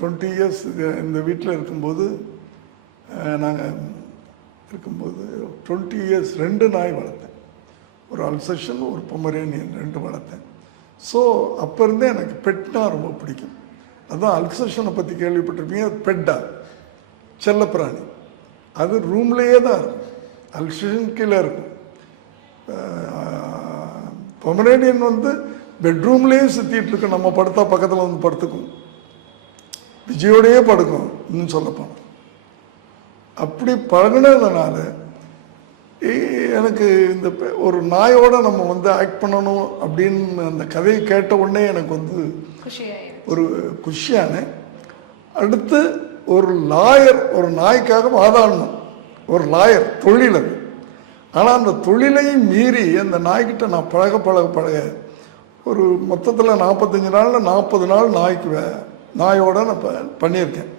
20 years இந்த வீட்டில் இருக்கும்போது நாங்கள் 20 இயர்ஸ் 2 நாய் வளர்த்தேன். ஒரு அல்சேஷன், ஒரு பொமரேனியன் 2 வளர்த்தேன். ஸோ அப்போ இருந்தே எனக்கு பெட்னா ரொம்ப பிடிக்கும். அதுதான் அல்சேஷனை பற்றி கேள்விப்பட்டிருப்பீங்க. அது பெட்டா, செல்லப்பிராணி. அது ரூம்லேயே தான் இருக்கும், அல்சேஷன் கீழே இருக்கும். பொமரேனியன் வந்து பெட்ரூம்லேயே சுற்றிட்டு இருக்கு. நம்ம படுத்தா பக்கத்தில் வந்து படுத்துக்கும், விஜயோடையே படுக்கும். இன்னும் சொல்லப்போனோம் அப்படி பழகினதுனால எனக்கு இந்த ஒரு நாயோட நம்ம வந்து ஆக்ட் பண்ணணும் அப்படின்னு அந்த கதையை கேட்ட உடனே எனக்கு வந்து ஒரு குஷியான. அடுத்து ஒரு லாயர் ஒரு நாய்க்காக வாதாடணும். ஒரு லாயர் தொழில் அது. ஆனால் அந்த தொழிலையும் மீறி அந்த நாய்கிட்ட நான் பழக ஒரு மொத்தத்தில் 45 நாளில் 40 நாள் நாயோட நான் பண்ணியிருக்கேன்.